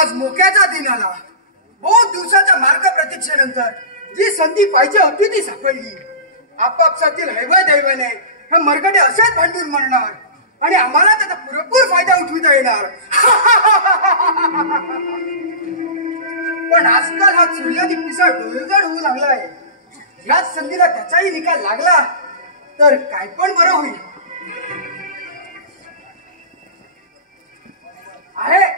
आज मोक्याचा दिन आला. बहुत दिवसाच्या मार्ग प्रतीक्षेनंतर जी संधी पाहिजे होती ती सापडली. आपापसातील हैवय दैवने हे मरगडे असेच भांडून मरणार आणि आम्हाला त्याचा पुरेपूर फायदा उठविता येणार. पण आजकाल हा सूर्यादी पिसा डोळेजड होऊ लागलाय. याच संधीला त्याचाही निकाल लागला तर काय पण बरं होईल. आहे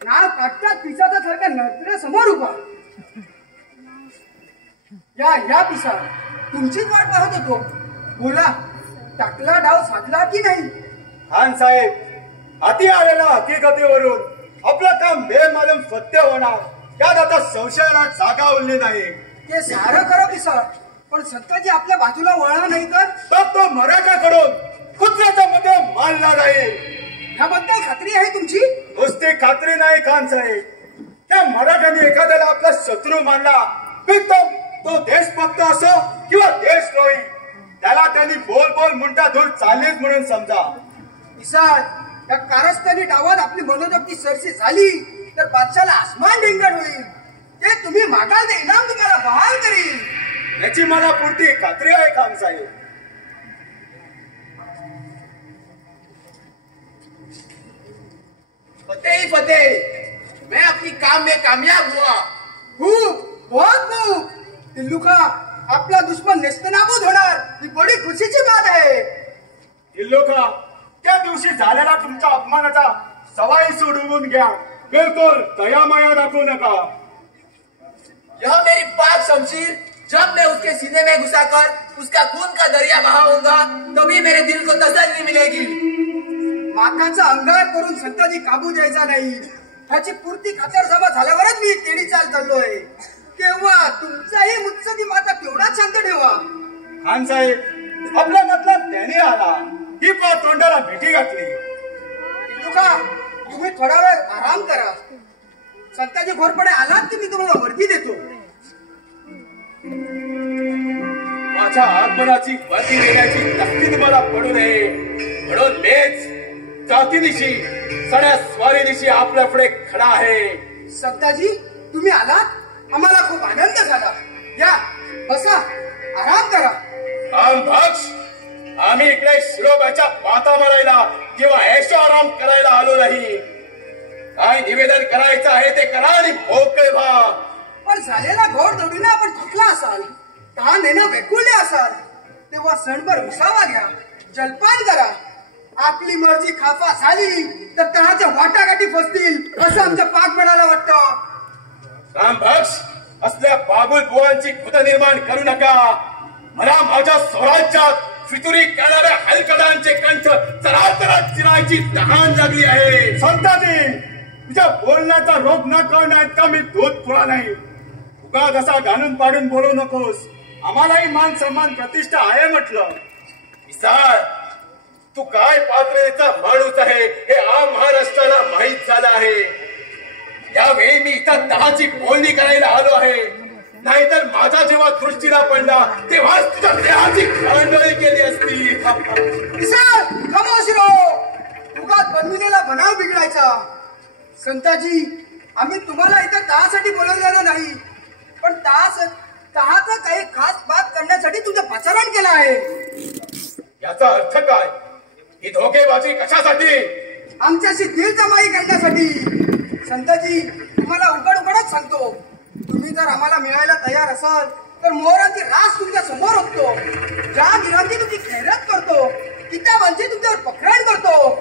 नाव काटतात पिसाचा सारखा नजरे समोर उभा. या पिसा तुमचीच वाट पाहत होतो. बोला, टाकला डाव साधला की नाही? खान साहेब, हाती आलेला हकीकतेवरून आपलं काम बेमालूम सत्य होणार यात आता संशयाला जागा उरली नाही. ते सारं खरं पिसा, पण सत्याची आपल्या बाजूला वळला नाही तर तो मराठाकडून कुत्र्याच्या मध्ये मानला जाईल. याबद्दल खात्री आहे तुमची? नुसती खात्री नाही खान साहेब. त्या मराठ्याने एखाद्याला आपला शत्रू मानला तो देशभक्त असो किंवा देशद्रोही, त्याला त्यांनी बोल बोल मुंटा धूर चाललीच म्हणून समजा. पिसाळ, त्या कारस्थानी डावात आपली मनोजक्ती सरशी झाली तर बादशाला आसमान डेंगट होईल. ते तुम्ही मागाल ते इनाम तुम्हाला बहाल करील याची मला पुरती खात्री आहे खान साहेब. फतेह फतेह, मैं अपनी काम में कामयाब हुआ. खूप बहुत खूप. दिल्लुखा, आपला दुश्मन नेस्तनाबूद होणार ही बडी खुशीची बात आहे. दिल्लुखा, त्या दिवशी झालेला तुमच्या अपमानाचा सवाई सोडवून घ्या. बिलकुल दयामाया दाखवू नका. यह मेरी पाक शमशीर जब मैं उसके सीने में घुसाकर उसका खून का दरिया बहाऊंगा तभी मेरे दिल को तसल्ली मिलेगी. माकाचा अंगार करून संताजी काबू द्यायचा नाही. ह्याची पूर्ती खातरजमा झाल्यावरच मी तेडी चाललोय. तेव्हा तुमचाही मुत्सदी माता तेवढाच शांत ठेवा. खान साहेब, आपल्या मतलब त्याने आला ही तोंडाला भेटी घातली. तुका तुम्ही थोडा वेळ आराम करा. संताजी घोरपणे आलात की मी तुम्हाला वर्दी देतो. माझ्या आगमनाची वर्दी देण्याची तस्तीत मला पडू नये म्हणून मीच जातीनिशी सड्या स्वारीनिशी आपल्या पुढे खडा आहे. संताजी, तुम्ही आलात, आम्हाला खूप आनंद झाला. या बसा, आराम करा. भक्ष, आम्ही इकडे शिरोबाच्या पाता मारायला किंवा ऐशो आराम करायला आलो नाही. काय निवेदन करायचं आहे ते करा आणि मोकळे व्हा. पण झालेला घोड दौडीने आपण थकला असाल, तहान येणं वेकुळले असाल, तेव्हा सणभर विसावा घ्या, जलपान करा. आपली मर्जी खाफा झाली तर तहाच्या वाटाघाटी फसतील असं आमच्या पाक मिळायला वाटतं. रामभक्ष, असल्या बाबुल बुवांची खुद निर्माण करू नका. मला माझ्या स्वराज्यात फितुरी करणाऱ्या हलकडांचे कंठ चराचरात चिरायची तहान लागली आहे. संताजी, तुझ्या बोलण्याचा रोग न कळण्यात का मी दूध पुळा नाही. उगा कसा घालून पाडून बोलू नकोस. आम्हालाही मान सन्मान प्रतिष्ठा आहे म्हटलं. विसाळ, तू काय पात्रतेचा माणूस आहे हे महाराष्ट्राला माहीत झालं आहे. यावेळी मी इथं दहाची बोलणी करायला आलो आहे. नाहीतर माझा जेव्हा दृष्टीला पडला तेव्हाच तुझ्या देहाची खळंडळी केली असती. खमोशिरो, उगाच बनविलेला बनाव बिघडायचा. संताजी, आम्ही तुम्हाला इथं तहासाठी बोलवलेलं नाही, पण तहाचा काही खास बात करण्यासाठी तुमचं पाचारण केलं आहे. याचा अर्थ काय? ही धोकेबाजी कशासाठी? आमच्याशी दिल जमाई करण्यासाठी. संताजी, तुम्हाला उघडच सांगतो, तुम्ही जर आम्हाला मिळायला तयार असाल तर मोहरांची रास तुमच्या समोर होतो. ज्या वीरांची तुमची खैरात करतो, किताबांची तुमच्यावर पखरण करतो.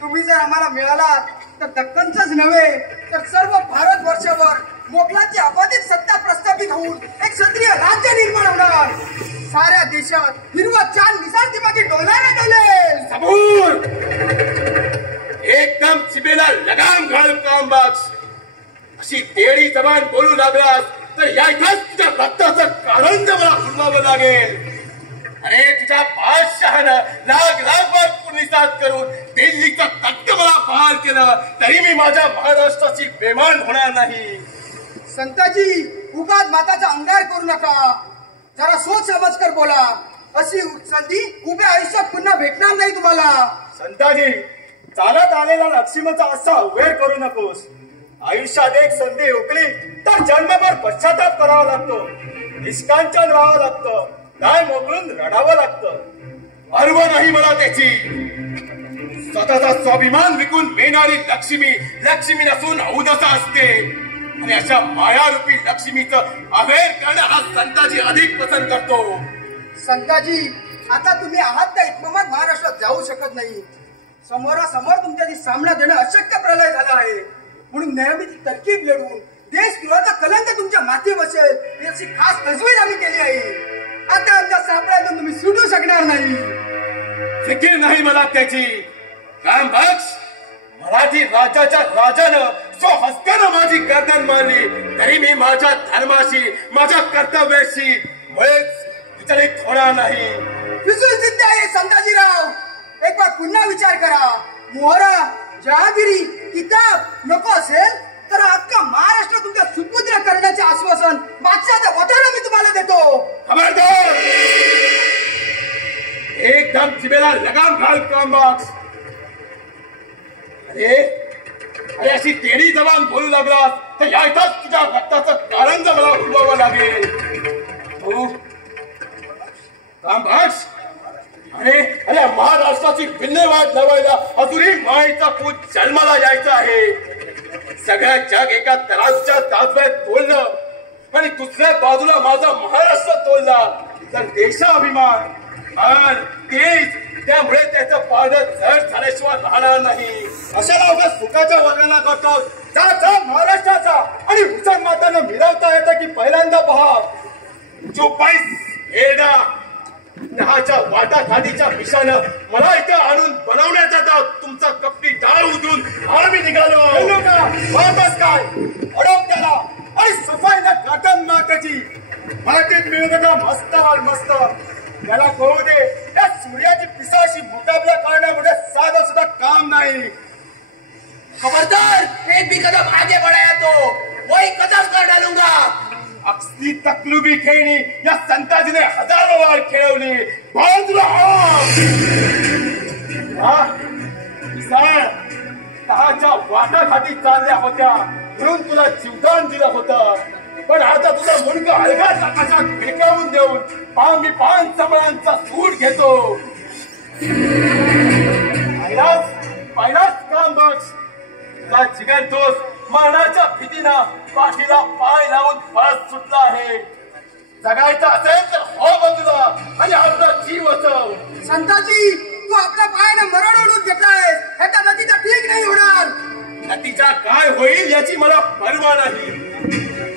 तुम्ही जर आम्हाला मिळाला तर दक्कनचंच नव्हे तर सर्व भारतवर्षावर मोगलांची अबाधित सत्ता प्रस्थापित होऊन एक क्षत्रिय राज्य निर्माण होणार. साऱ्या देशात हिरवा चांद विसारती बाकी डोलायला डोलेल. सबूर, एकदम चिबेला लगाम घाल काम बक्ष. अशी तेडी जबान बोलू लागलास तर या इथंच तुझ्या रक्ताचं कारंज मला फुटवावं लागेल. अरे, तुझ्या बादशहानं लाख बार पुनिसाद करून दिल्लीचा तख्त मला बहाल केलं तरी मी माझ्या महाराष्ट्राची बेमान होणार नाही. संताजी, उगाच माताचा अंगार करू नका. जरा सोच समज कर बोला. अशी संधी उभ्या आयुष्यात पुन्हा भेटणार नाही तुम्हाला. संताजी, चालत आलेला लक्ष्मीचा असा अवहेर करू नकोस. आयुष्यात एक संधी हुकली तर जन्मभर पश्चाताप करावा लागतो, निष्कांचन राहावं लागतं, काय मोकळून रडावं लागतं. पर्व नाही मला त्याची. स्वतःचा स्वाभिमान विकून मिळणारी लक्ष्मी लक्ष्मी नसून औदसा असते, आणि अशा मायारूपी लक्ष्मीचं अवेर करणं हा संताजी अधिक पसंत करतो. संताजी, आता तुम्ही आहात त्या इतमत महाराष्ट्रात जाऊ शकत नाही. समोरासमोर तुमच्याशी सामना देणं अशक्य प्रलय झाला आहे. म्हणून नेहमीची तरकीब लढवून देशद्रोहाचा कलंक तुमच्या माथी बसेल याची खास तजवीज आम्ही केली आहे. आता आमच्या सापड्यातून तुम्ही सुटू शकणार नाही. फिकीर नाही मला त्याची. काम बक्ष, मराठी राज्याच्या राजानं स्वहस्त्यानं माझी गर्दन मारली, तरी मी माझ्या धर्माशी माझ्या कर्तव्याशी मुळेच विचलित होणार नाही. फिसून सिद्ध आहे संताजीराव. एक बार पुन्हा विचार करा. मोहरा, जहागिरी, किताब नको असेल तर अख्खा महाराष्ट्र तुमच्या सुपुत्र करण्याचे आश्वासन बादशाच्या वताला मी तुम्हाला देतो. खबरदार, एकदम जिभेला लगाम घाल कामबाज. अरे अशी तेडी जबान बोलू लागलास तर यायचाच तुझ्या रक्ताचं कारंज मला उडवावं लागेल. हो कामबाज, अरे अरे महाराष्ट्राची विल्हेवाट लावायला अजूनही माईचा पूत जन्माला यायचा आहे. सगळं जग एका तराजच्या ताजव्यात तोललं आणि दुसऱ्या बाजूला माझा महाराष्ट्र तोलला तर देशाभिमान आणि तेज, त्यामुळे त्याचं पारड जड झाल्याशिवाय राहणार नाही. अशा अवघ्या सुखाच्या वर्णना करतो जा महाराष्ट्राचा आणि हुसेन मातांना मिरवता येतं की पहिल्यांदा पहा. जो पैस हेडा दहाच्या वाटाघाटीच्या विषानं मला इथे आणून बनवण्याचा तुमचा कपटी डाळ उतरून आम्ही निघालो. वाटच काय अडव त्याला आणि सफाईला गाठण माताची मातीत मिळून का मस्त वाल मस्त. त्याला कळू दे त्या सूर्याची पिसाशी मुकाबला करण्यामध्ये साधं सुद्धा काम नाही. खबरदार, एक भी कदम आगे बढ़ाया तो वही कदम कर डालूंगा. असली तकलुबी खेळणी या संताजीने हजारो वार खेळवली. दहाच्या वाटाघाटी चालल्या होत्या म्हणून तुला जीवदान दिलं होतं, पण आता तुझा मुलगा अलगाच आकाशात भिडकावून देऊन पान समळांचा सूट घेतो. पहिलाच काम बघ, तुझा जिगर दोस्त मरणाच्या भीतीनं पाठीला पाय लावून परत सुटला आहे. जगायचं असेल तर हो बाजूला आणि आपला जीव वाचव. संताजी, तू आपल्या पायाने मरण ओढून घेतलाय. ह्याचा नतीजा ठीक नाही होणार. नतीजा काय होईल याची मला पर्वा नाही.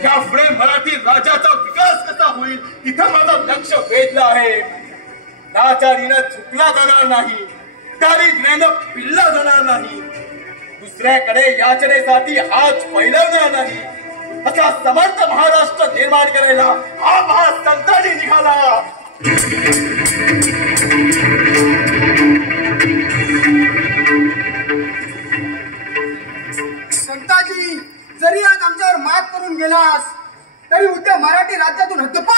यापुढे मराठी राज्याचा विकास कसा होईल तिथं माझं लक्ष वेधलं आहे. लाचारीनं झुकला जाणार नाही, दारिद्र्यानं पिल्ला जाणार नाही, दुसऱ्याकडे याचनेसाठी हात फैलवणार नाही. असा समर्थ महाराष्ट्र निर्माण करायला हा महासंताजी निघाला. संताजी, जरी आज आमच्यावर मात करून गेलास तरी उद्या मराठी राज्यातून हद्दपार